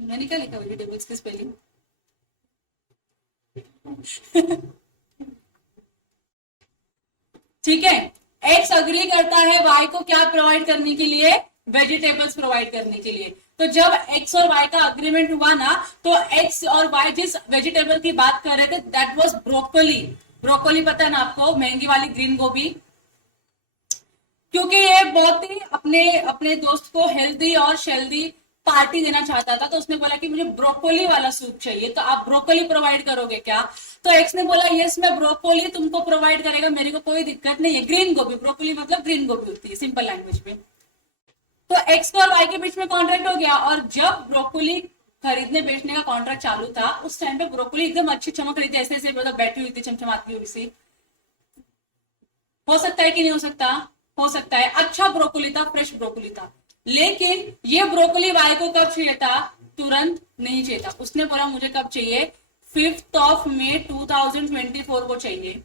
मैंने क्या लिखा वेजिटेबल्स की स्पेलिंग ठीक है, एक्स अग्री करता है वाई को क्या प्रोवाइड करने के लिए, वेजिटेबल्स प्रोवाइड करने के लिए। तो जब एक्स और वाई का अग्रीमेंट हुआ ना, तो एक्स और वाई जिस वेजिटेबल की बात कर रहे थे दैट वाज ब्रोकोली। ब्रोकोली पता है ना आपको, महंगी वाली ग्रीन गोभी। क्योंकि ये बहुत ही अपने अपने दोस्त को हेल्दी और शेल्दी पार्टी देना चाहता था, तो उसने बोला कि मुझे ब्रोकोली वाला सूप चाहिए, तो आप ब्रोकोली प्रोवाइड करोगे क्या। तो एक्स ने बोला यस मैं ब्रोकोली तुमको प्रोवाइड करेगा, मेरे को कोई दिक्कत नहीं है। ग्रीन गोभी, ब्रोकोली मतलब ग्रीन गोभी होती है सिंपल लैंग्वेज में। तो एक्स और वाई के बीच में कॉन्ट्रैक्ट हो गया, और जब ब्रोकोली खरीदने बेचने का कॉन्ट्रैक्ट चालू था उस टाइम पे ब्रोकोली एकदम अच्छी चमक रही थी, ऐसे ऐसे मतलब बैठी हुई थी चमचमाती हुई सी। हो सकता है कि नहीं हो सकता, हो सकता है। अच्छा ब्रोकोली था, फ्रेश ब्रोकोली था। लेकिन ये ब्रोकोली वाई को कब चाहिए था, तुरंत नहीं चाहिए था। उसने बोला मुझे कब चाहिए, 5 ऑफ मे 2024 को चाहिए,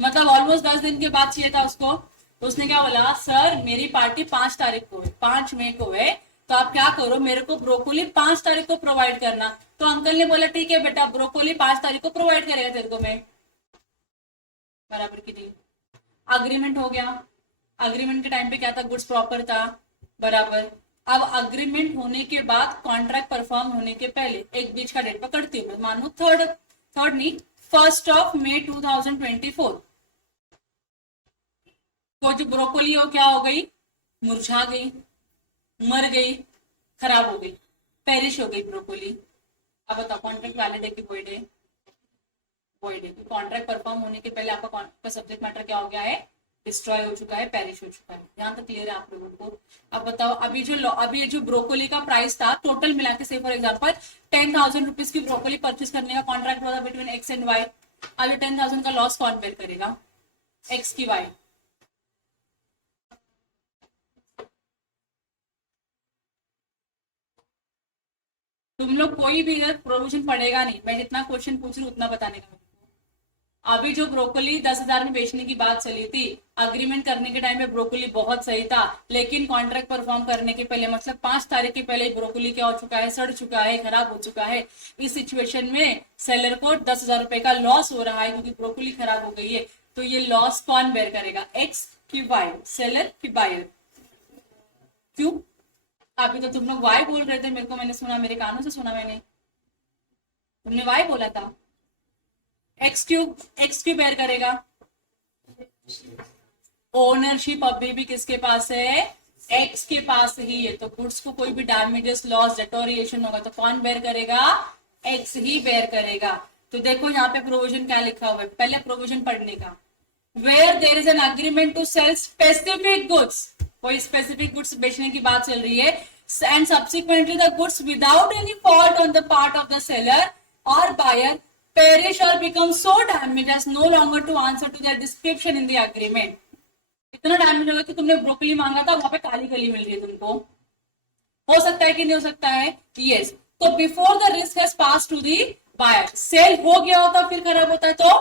मतलब ऑलमोस्ट 10 दिन के बाद चाहिए था उसको। तो उसने क्या बोला, सर मेरी पार्टी 5 तारीख को है, 5 मई को है, तो आप क्या करो मेरे को ब्रोकोली 5 तारीख को प्रोवाइड करना। तो अंकल ने बोला ठीक है बेटा ब्रोकोली 5 तारीख को प्रोवाइड करेगा तेरे को मैं, बराबर की नहीं। अग्रीमेंट हो गया, अग्रीमेंट के टाइम पे क्या था, गुड्स प्रॉपर था, बराबर। अब अग्रीमेंट होने के बाद कॉन्ट्रैक्ट परफॉर्म होने के पहले एक बीच का डेट पकड़ती हूँ, मानो थर्ड नहीं 1 मई 2024 को जो ब्रोकोली हो क्या हो गई, मुरझा गई, मर गई, खराब हो गई, पेरिश हो गई ब्रोकोली। अब बताओ कॉन्ट्रैक्ट वैलिड है कि वॉइड है, वॉइड है। कॉन्ट्रैक्ट परफॉर्म होने के पहले आपका सब्जेक्ट मैटर क्या हो गया है, डिस्ट्रॉय हो चुका है, पेरिश हो चुका है। यहाँ तक क्लियर है आप लोगों को। अब बताओ अभी जो ब्रोकोली का प्राइस था टोटल मिला के, से फॉर एग्जाम्पल 10,000 रुपीज की ब्रोकोली परचेज करने का कॉन्ट्रैक्ट हुआ था बिटवीन एक्स एंड वाई। अब 10,000 का लॉस कौन बेयर करेगा, एक्स की वाई। तुम लोग कोई भी इधर प्रोविजन पड़ेगा नहीं, मैं जितना क्वेश्चन पूछ रही हूँ उतना बताने का। अभी जो ब्रोकोली 10,000 में बेचने की बात चली थी, अग्रीमेंट करने के टाइम पे ब्रोकोली बहुत सही था, लेकिन कॉन्ट्रैक्ट परफॉर्म करने के पहले मतलब 5 तारीख के पहले ब्रोकोली क्या हो चुका है, सड़ चुका है, खराब हो चुका है। इस सिचुएशन में सेलर को 10,000 रुपए का लॉस हो रहा है क्योंकि ब्रोकोली खराब हो गई है। तो ये लॉस कौन बेयर करेगा, एक्स की वाई, सेलर की बायर? क्यों? अभी तो तुम लोग वाई बोल रहे थे, मेरे को, मैंने सुना, मेरे कानों से सुना मैंने, तुमने वाई बोला था। एक्स क्यूब बेयर करेगा। ओनरशिप अभी भी किसके पास है, एक्स के पास ही है। तो गुड्स को कोई भी डैमेजेस, लॉस, डेटोरिएशन होगा तो कौन बेयर करेगा, एक्स ही बेयर करेगा। तो देखो यहाँ पे प्रोविजन क्या लिखा हुआ है, पहले प्रोविजन पढ़ने का। Where there is an agreement to sell specific goods, कोई स्पेसिफिक गुड्स बेचने की बात चल रही है, and subsequently the goods without any fault on the part of the seller or buyer perish or become so damaged as no longer to answer to their description in the agreement। इतना damage होगा कि तुमने broccoli मांगा था, वहां पे काली कली मिल रही है तुमको। हो सकता है कि नहीं हो सकता है, यस। तो before the risk has pass to the buyer, sale हो गया होता फिर खराब होता है तो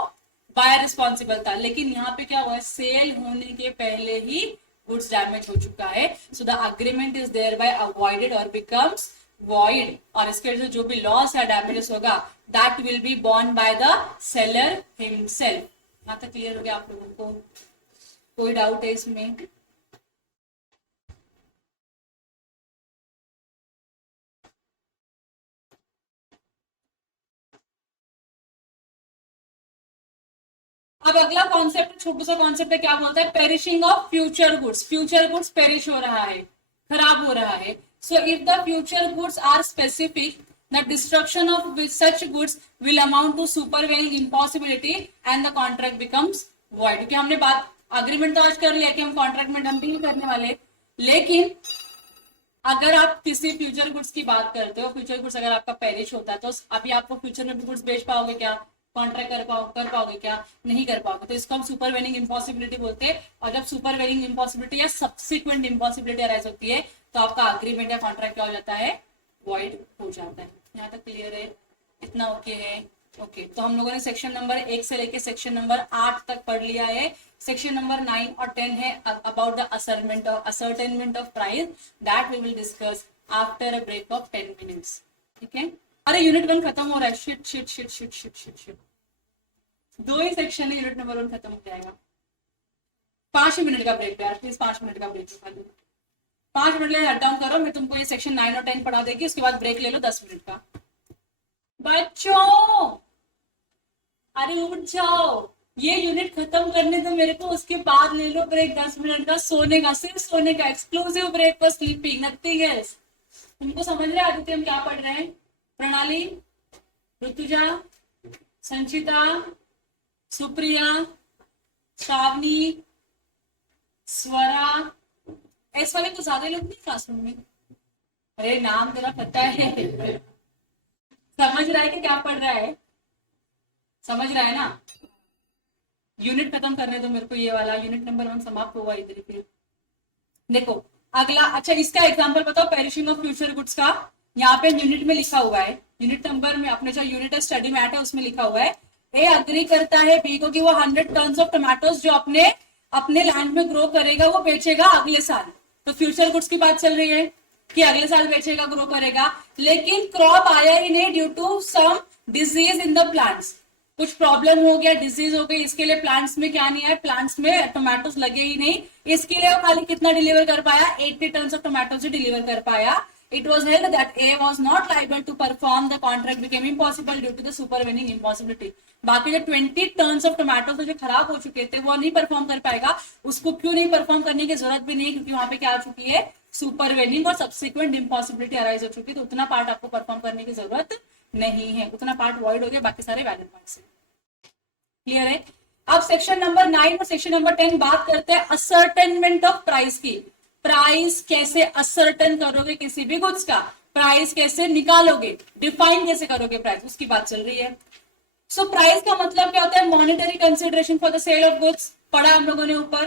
बायर रिस्पॉन्सिबल था, लेकिन यहाँ पे क्या हुआ है, सेल होने के पहले ही गुड्स डैमेज हो चुका है। So the agreement is thereby avoided और बिकम्स वॉइड, और इसके वजह से जो भी लॉस या डैमेजेस होगा that will be borne bye the seller himself. यहाँ तक क्लियर हो गया आप लोगों को? कोई डाउट है इसमें? अब अगला कॉन्सेप्ट, छोटू सा कॉन्सेप्ट है, क्या बोलता है, perishing of future goods. Future goods perish हो रहा है, खराब हो रहा है। So if the future goods are specific, the destruction of such goods will amount to supervening impossibility and the contract becomes void। क्योंकि हमने बात, अग्रीमेंट तो आज कर लिया कि हम कॉन्ट्रैक्ट में डंपिंग करने वाले, लेकिन अगर आप किसी फ्यूचर गुड्स की बात करते हो, फ्यूचर गुड्स अगर आपका पेरिश होता है तो अभी आपको फ्यूचर में भी गुड्स बेच पाओगे क्या, कॉन्ट्रैक्ट कर पाओगे क्या, नहीं कर पाओगे। तो इसको हम सुपर वेनिंग इम्पॉसिबिलिटी बोलते हैं। और जब सुपर वेनिंग इम्पॉसिबिलिटी या सब्सिक्वेंट इम्पॉसिबिलिटी अराइज होती है तो आपका अग्रीमेंट या कॉन्ट्रैक्ट क्या हो जाता है, वॉइड हो जाता है। यहाँ तक क्लियर है? इतना ओके है? ओके। तो हम लोगों ने सेक्शन नंबर 1 से लेके सेक्शन नंबर 8 तक पढ़ लिया है। सेक्शन नंबर 9 और 10 है about the ascertainment of price, that we will discuss after a break of 10 minutes. ठीक है? अरे यूनिट 1 खत्म हो रहा है, shit shit shit shit shit shit shit, 2 ही सेक्शन है, यूनिट नंबर 1 खत्म हो जाएगा। 5 मिनट का ब्रेक यार, प्लीज 5 मिनट का ब्रेक खाली, 5 मिनट ले हट डाउन करो, मैं तुमको ये सेक्शन 9 और 10 पढ़ा देगी, उसके बाद ब्रेक ले लो 10 मिनट का। बच्चों अरे उठ जाओ, ये यूनिट खत्म करने दो मेरे को, उसके बाद ले लो ब्रेक 10 मिनट का, सोने का, सिर्फ सोने का, exclusive break for sleeping, nothing else. तुमको समझ रहे हैं आदित्य हम क्या पढ़ रहे हैं? प्रणाली, ऋतुजा, संचिता, सुप्रिया, श्रावणी, स्वरा, एस वाले तो ज्यादा लोग नहीं क्लासरूम में। अरे नाम तेरा पता है, समझ रहा है कि क्या पढ़ रहा है? समझ रहा है ना? यूनिट खत्म करने दो मेरे को, ये वाला यूनिट नंबर 1 समाप्त होगा इधर। फिर देखो अगला, अच्छा इसका एग्जांपल बताओ, पेरिशिंग ऑफ फ्यूचर गुड्स का। यहाँ पे यूनिट में लिखा हुआ है, यूनिट नंबर में अपने जो यूनिट स्टडी मैट है उसमें लिखा हुआ है, ए अग्री करता है बी को कि वो 100 टन्स ऑफ टमाटोज जो अपने लैंड में ग्रो करेगा वो बेचेगा अगले साल। तो फ्यूचर गुड्स की बात चल रही है कि अगले साल बेचेगा, ग्रो करेगा, लेकिन क्रॉप आया ही नहीं due to some disease in the plants. कुछ प्रॉब्लम हो गया, डिजीज हो गई, इसके लिए प्लांट्स में क्या नहीं है, प्लांट्स में टोमेटोज लगे ही नहीं। इसके लिए वो खाली कितना डिलीवर कर पाया, 80 tons of tomatoes he deliver कर पाया। It was held that A was not liable to perform, the contract became impossible due to the supervening impossibility। बाकी जो 20 टन्स ऑफ टोमेटोज जो खराब हो चुके थे वो नहीं परफॉर्म कर पाएगा। उसको क्यों नहीं परफॉर्म करने की जरूरत भी नहीं, क्योंकि वहां पे क्या आ चुकी है, सुपरवेनिंग और सब्सिक्वेंट इम्पॉसिबिलिटी अराइज हो चुकी है। तो उतना पार्ट आपको परफॉर्म करने की जरूरत नहीं है, उतना पार्ट वॉइड हो गया, बाकी सारे वैलिड पार्ट है। क्लियर है? अब सेक्शन नंबर 9 और सेक्शन नंबर 10 बात करते हैं असर्टेनमेंट ऑफ प्राइस की। प्राइस कैसे असर्टेन करोगे किसी भी गुड्स का, प्राइस कैसे निकालोगे, डिफाइन कैसे करोगे प्राइस, उसकी बात चल रही है। सो प्राइस का मतलब क्या होता है, monetary consideration for the sale of goods, पढ़ा हम लोगों ने ऊपर।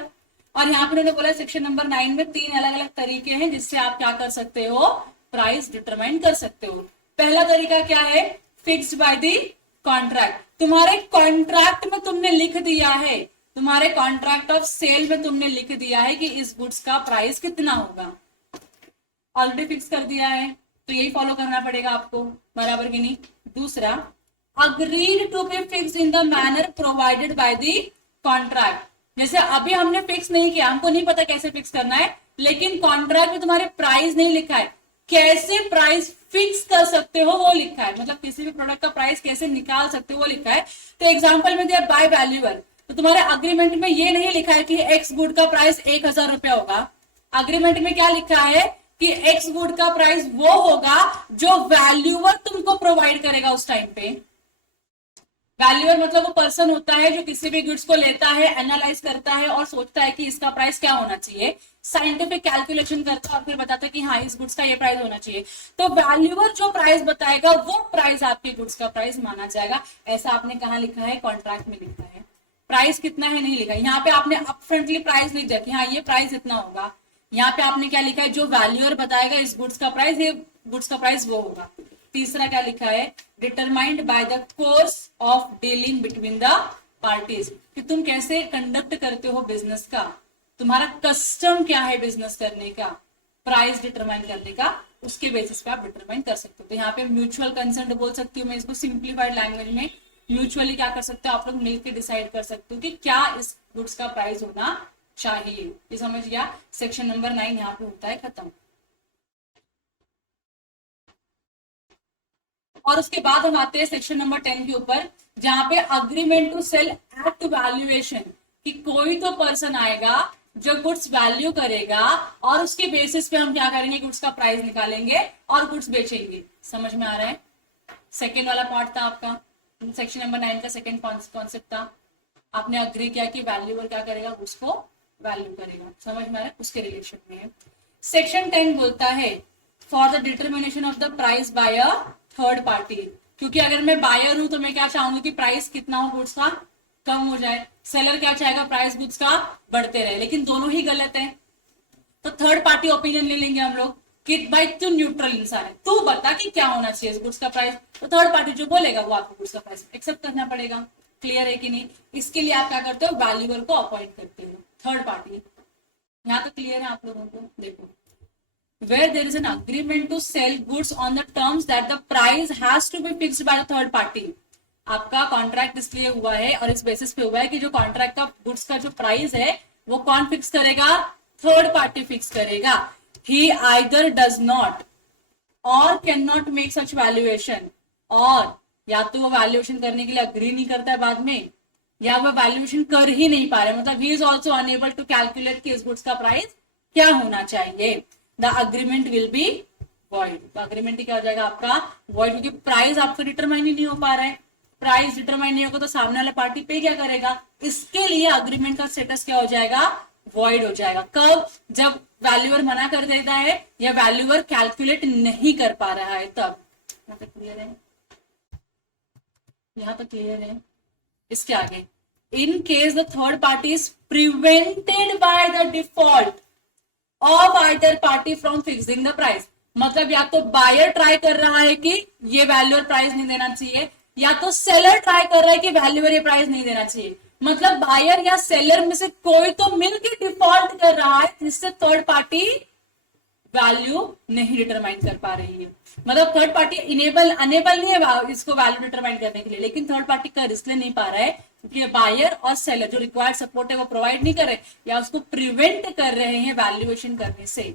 और यहाँ पे उन्होंने बोला सेक्शन नंबर 9 में 3 अलग अलग तरीके हैं जिससे आप क्या कर सकते हो, प्राइस डिटरमाइन कर सकते हो। पहला तरीका क्या है, फिक्स्ड बाय द कॉन्ट्रैक्ट, तुम्हारे कॉन्ट्रैक्ट में तुमने लिख दिया है, तुम्हारे कॉन्ट्रैक्ट ऑफ सेल में तुमने लिख दिया है कि इस गुड्स का प्राइस कितना होगा, ऑलरेडी फिक्स कर दिया है, तो यही फॉलो करना पड़ेगा आपको, बराबर कि नहीं। दूसरा, agreed to be fix in the manner provided by the contract, जैसे अभी हमने फिक्स नहीं किया, हमको नहीं पता कैसे फिक्स करना है, लेकिन कॉन्ट्रैक्ट में तुम्हारे प्राइस नहीं लिखा है, कैसे प्राइस फिक्स कर सकते हो वो लिखा है, मतलब किसी भी प्रोडक्ट का प्राइस कैसे निकाल सकते हो वो लिखा है। तो एग्जांपल में दिया बाय वैल्यूअर, तो तुम्हारे अग्रीमेंट में ये नहीं लिखा है कि एक्स गुड का प्राइस 1000 रुपया होगा, अग्रीमेंट में क्या लिखा है कि एक्स गुड का प्राइस वो होगा जो वैल्यूअर तुमको प्रोवाइड करेगा उस टाइम पे। वैल्यूअर मतलब वो पर्सन होता है जो किसी भी गुड्स को लेता है, एनालाइज करता है और सोचता है कि इसका प्राइस क्या होना चाहिए, साइंटिफिक कैलकुलेशन करता है और फिर बताता है कि हाँ इस गुड्स का ये प्राइस होना चाहिए। तो वैल्यूअर जो प्राइस बताएगा वो प्राइस आपके गुड्स का प्राइस माना जाएगा। ऐसा आपने कहा लिखा है, कॉन्ट्रैक्ट में लिखा है। प्राइस कितना है नहीं लिखा, यहाँ पे आपने अपफ्रंटली प्राइस लिख दिया कि हाँ ये प्राइस इतना होगा। यहाँ पे आपने क्या लिखा है, जो वैल्यूअर बताएगा इस गुड्स का प्राइस, ये गुड्स का प्राइस वो होगा। तीसरा क्या लिखा है, determined by the course of dealing between the parties, कि तुम कैसे कंडक्ट करते हो बिजनेस का, तुम्हारा कस्टम क्या है बिजनेस करने का, प्राइस डिटरमाइन करने का, उसके बेसिस पे आप डिटरमाइन कर सकते हो। तो यहाँ पे म्यूचुअल कंसेंट बोल सकती हूँ मैं इसको सिंप्लीफाइड लैंग्वेज में, म्यूचुअली क्या कर सकते हो आप लोग मिलकर डिसाइड कर सकते हो कि क्या इस गुड्स का प्राइस होना चाहिए। ये समझ गया, सेक्शन नंबर 9 यहाँ पे होता है खत्म। और उसके बाद हम आते हैं सेक्शन नंबर 10 के ऊपर, जहां पे agreement to sell at valuation, कि कोई तो पर्सन आएगा जो गुड्स वैल्यू करेगा और उसके बेसिस पे हम क्या करेंगे, गुड्स का प्राइस निकालेंगे और गुड्स बेचेंगे। समझ में आ रहा है, सेकेंड वाला पार्ट था आपका, सेक्शन नंबर 9 का सेकेंड कॉन्सेप्ट था। आपने अग्री किया कि वैल्यूअर क्या करेगा, गुड्स को वैल्यू करेगा। समझ में आ रहा है, उसके रिलेशन में। सेक्शन 10 बोलता है for the determination of the price by a third party, क्योंकि अगर मैं बायर हूं तो मैं क्या चाहूंगी कि प्राइस कितना हो गुड्स का, कम हो जाए। सेलर क्या चाहेगा, प्राइस गुड्स का बढ़ते रहे, लेकिन दोनों ही गलत है। तो थर्ड पार्टी ओपिनियन ले लेंगे हम लोग कि भाई तू न्यूट्रल इंसान है, तू बता कि क्या होना चाहिए गुड्स का प्राइस। तो थर्ड पार्टी जो बोलेगा वो आपको गुड्स का प्राइस एक्सेप्ट करना पड़ेगा। क्लियर है कि नहीं। इसके लिए आप क्या करते हो, वैल्यूअर को अपॉइंट करते हो, थर्ड पार्टी। यहाँ तो क्लियर है आप लोगों को। देखो, where there is an agreement to sell goods on the terms that the price has to be fixed by the third party, आपका कॉन्ट्रैक्ट इसलिए हुआ है और इस बेसिस पे हुआ है कि जो कॉन्ट्रैक्ट का गुड्स का जो प्राइस है वो कौन फिक्स करेगा, थर्ड पार्टी फिक्स करेगा। he either does not or cannot make such valuation, और या तो वो वैल्यूएशन करने के लिए अग्री नहीं करता है बाद में, या वो वैल्यूएशन कर ही नहीं पा रहे, मतलब he is also unable to calculate कि इस गुड्स का प्राइस क्या होना चाहिए। The agreement will be void, तो अग्रीमेंट क्या हो जाएगा आपका वॉइड, क्योंकि प्राइस आपका डिटरमाइन ही नहीं हो पा रहा है। प्राइस डिटरमाइन नहीं होगा तो सामने वाला पार्टी पे क्या करेगा, इसके लिए अग्रीमेंट का स्टेटस क्या हो जाएगा, वॉइड हो जाएगा। कब, जब वैल्यूअर मना कर देता है या वैल्यूअर कैलकुलेट नहीं कर पा रहा है तब। यहाँ तक क्लियर है, यहाँ तक क्लियर है। इसके आगे, in case the third party is prevented by the default of either party from fixing the price, मतलब या तो बायर ट्राई कर रहा है कि ये वैल्यूअर प्राइस नहीं देना चाहिए, या तो सेलर ट्राई कर रहा है कि वैल्यूअर ये प्राइस नहीं देना चाहिए। मतलब बायर या सेलर में से कोई तो मिलकर डिफॉल्ट कर रहा है जिससे थर्ड पार्टी वैल्यू नहीं डिटरमाइन कर पा रही है। मतलब थर्ड पार्टी अनेबल नहीं है इसको वैल्यू डिटरमाइन करने के लिए, लेकिन थर्ड पार्टी कर इसलिए नहीं पा रहा है क्योंकि बायर और सेलर जो रिक्वायर्ड सपोर्ट है वो प्रोवाइड नहीं कर रहे या उसको प्रिवेंट कर रहे हैं वैल्यूएशन करने से।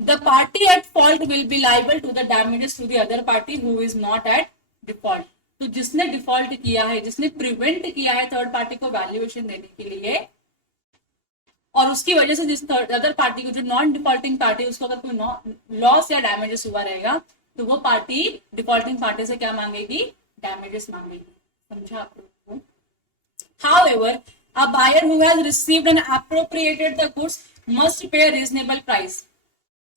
The party at fault will be liable to the damages to the other party who is not at default. तो जिसने डिफॉल्ट किया है, जिसने प्रिवेंट किया है थर्ड पार्टी को वैल्यूएशन देने के लिए, और उसकी वजह से जिस अदर पार्टी को, जो नॉन डिफॉल्टिंग पार्टी, उसको अगर कोई लॉस या डैमेजेस हुआ रहेगा तो वो पार्टी डिफॉल्टिंग पार्टी से क्या मांगेगी, डैमेजेस मांगेगी। समझा आप लोगों को। However, a buyer who has received and appropriated the goods must pay a reasonable price.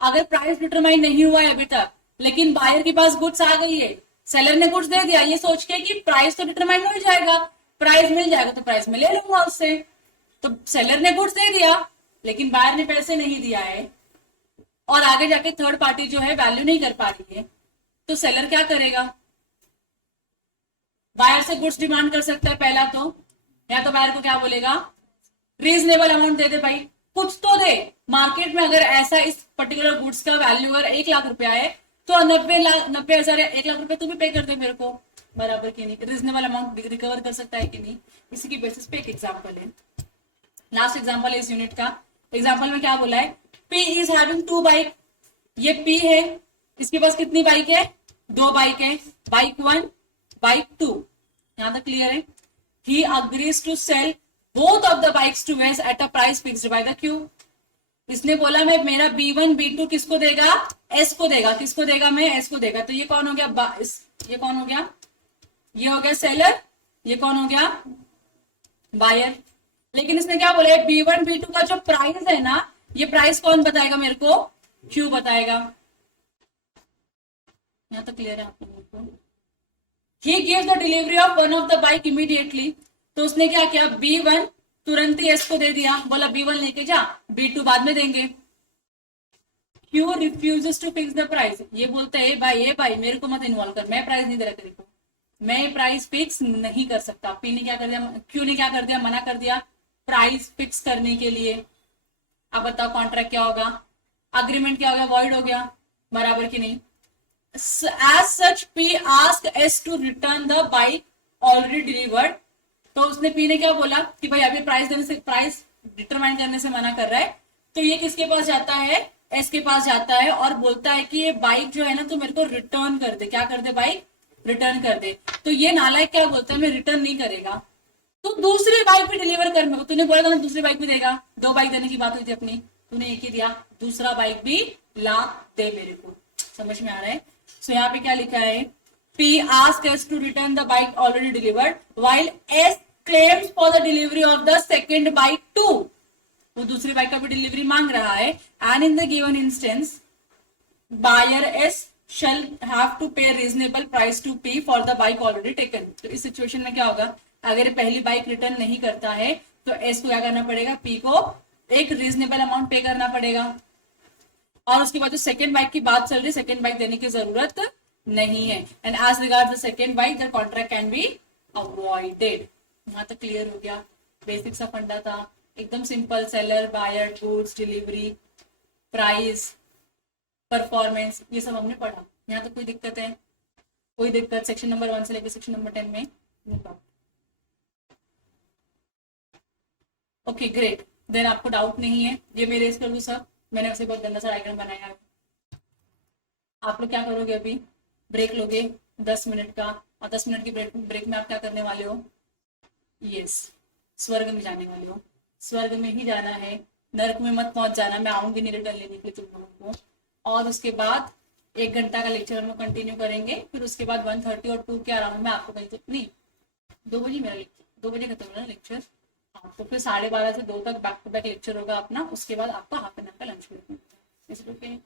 अगर प्राइस डिटरमाइन नहीं हुआ है अभी तक, लेकिन बायर के पास गुड्स आ गई है, सेलर ने गुड्स दे दिया ये सोच के कि प्राइस तो डिटरमाइन हो जाएगा, प्राइस मिल जाएगा तो प्राइस में ले लूंगा उससे। तो सेलर ने गुड्स दे दिया लेकिन बायर ने पैसे नहीं दिया है और आगे जाके थर्ड पार्टी जो है वैल्यू नहीं कर पा रही है, तो सेलर क्या करेगा, बायर से गुड्स डिमांड कर सकता है पहला तो, या तो बायर को क्या बोलेगा, रीजनेबल अमाउंट दे दे भाई, कुछ तो दे। मार्केट में अगर ऐसा इस पर्टिकुलर गुड्स का वैल्यू अगर 1 लाख रुपया है तो 90,000 या 1 लाख रुपए तू भी पे कर दे मेरे को, बराबर की नहीं, रीजनेबल अमाउंट रिकवर कर सकता है कि नहीं, इसी की बेसिस पे एक एग्जाम्पल है। लास्ट एग्जाम्पल है इस यूनिट का। एग्जाम्पल में क्या बोला है, पी इज हैविंग 2 बाइक, ये पी है, इसके पास कितनी बाइक है, 2 बाइक है, बाइक 1 बाइक 2, यहां तक क्लियर है। He agrees to sell both of the bikes to S at a price fixed by the Q. इसने बोला मैं मेरा B1 B2 किसको देगा, एस को देगा, किसको देगा, मैं एस को देगा। तो ये कौन हो गया, ये कौन हो गया, ये हो गया सेलर, ये कौन हो गया, बायर। लेकिन इसने क्या बोला है, B1 B2 का जो प्राइस है ना, ये प्राइस कौन बताएगा मेरे को, क्यू बताएगा। यहां तो क्लियर है आप लोगों को। He gave the delivery of one of the bike immediately, तो उसने क्या किया, B1 तुरंत ही एस को दे दिया, बोला B1 लेके जा, B2 बाद में देंगे। Q refuses to fix the price, ये बोलते है भाई मेरे को मत इन्वॉल्व कर, मैं प्राइस नहीं दे रहा तेरे को, मैं प्राइस फिक्स नहीं कर सकता। पी ने क्या कर दिया, क्यू ने क्या कर दिया, मना कर दिया प्राइस फिक्स करने के लिए। अब बताओ कॉन्ट्रैक्ट क्या होगा, अग्रीमेंट क्या हो गया, वॉइड हो गया, बराबर की नहीं। As such, P asked S to return the bike already delivered, तो उसने P ने क्या बोला कि भाई अभी प्राइस देने से, प्राइस डिटरमाइन करने से मना कर रहा है, तो ये किसके पास जाता है, S के पास जाता है और बोलता है कि ये बाइक जो है ना तो मेरे को रिटर्न कर दे, क्या कर दे, बाइक रिटर्न कर दे। तो ये नालायक क्या बोलता है, मैं रिटर्न नहीं करेगा, तो दूसरी बाइक भी डिलीवर कर, मेरे को तूने बोला था ना दूसरी बाइक भी देगा, 2 बाइक देने की बात हुई थी अपनी, तूने एक ही दिया, दूसरा बाइक भी ला दे मेरे को। समझ में आ रहा है। सो यहाँ पे क्या लिखा है, P asked S to return the bike already delivered while S claims for the delivery of the second bike too, वो दूसरी बाइक का भी डिलीवरी मांग रहा है। And in the given instance buyer S shall have to pay reasonable price to P for the bike already taken, तो इस situation में क्या होगा, अगर पहली बाइक रिटर्न नहीं करता है तो S को क्या करना पड़ेगा, P को एक रीजनेबल अमाउंट पे करना पड़ेगा। और उसके बाद जो सेकेंड बाइक की बात चल रही है, सेकेंड बाइक देने की जरूरत नहीं है। And as regard the second bike the contract can be avoided. यहां तक क्लियर हो गया, बेसिक सा फंडा था, एकदम simple, seller buyer goods delivery price performance, ये सब हमने पढ़ा। यहाँ तक कोई दिक्कत है, कोई दिक्कत सेक्शन नंबर 1 से लेकर सेक्शन नंबर 10 में? ओके ग्रेट, देन आपको डाउट नहीं है, ये मैं रेज कर दूं सर, मैंने वैसे बहुत गंदा सा डायग्राम बनाया है। आप लोग क्या करोगे, अभी ब्रेक लोगे 10 मिनट का, और 10 मिनट की ब्रेक में आप क्या करने वाले हो, यस स्वर्ग में जाने वाले हो, स्वर्ग में ही जाना है, नरक में मत पहुंच जाना, मैं आऊंगी नहीं रिटर्न लेने के लिए तुम लोगों को। और उसके बाद 1 घंटा का लेक्चर हम लोग कंटिन्यू करेंगे, फिर उसके बाद 1:30 और 2 के अराउंड में आपको कहीं नहीं 2 बजे मेरा लेक्चर, 2 बजे खत्म होना लेक्चर, हाँ, तो फिर 12:30 से 2 तक बैक टू बैक लेक्चर होगा अपना, उसके बाद आपका हाफ एन आवर का लंच ब्रेक।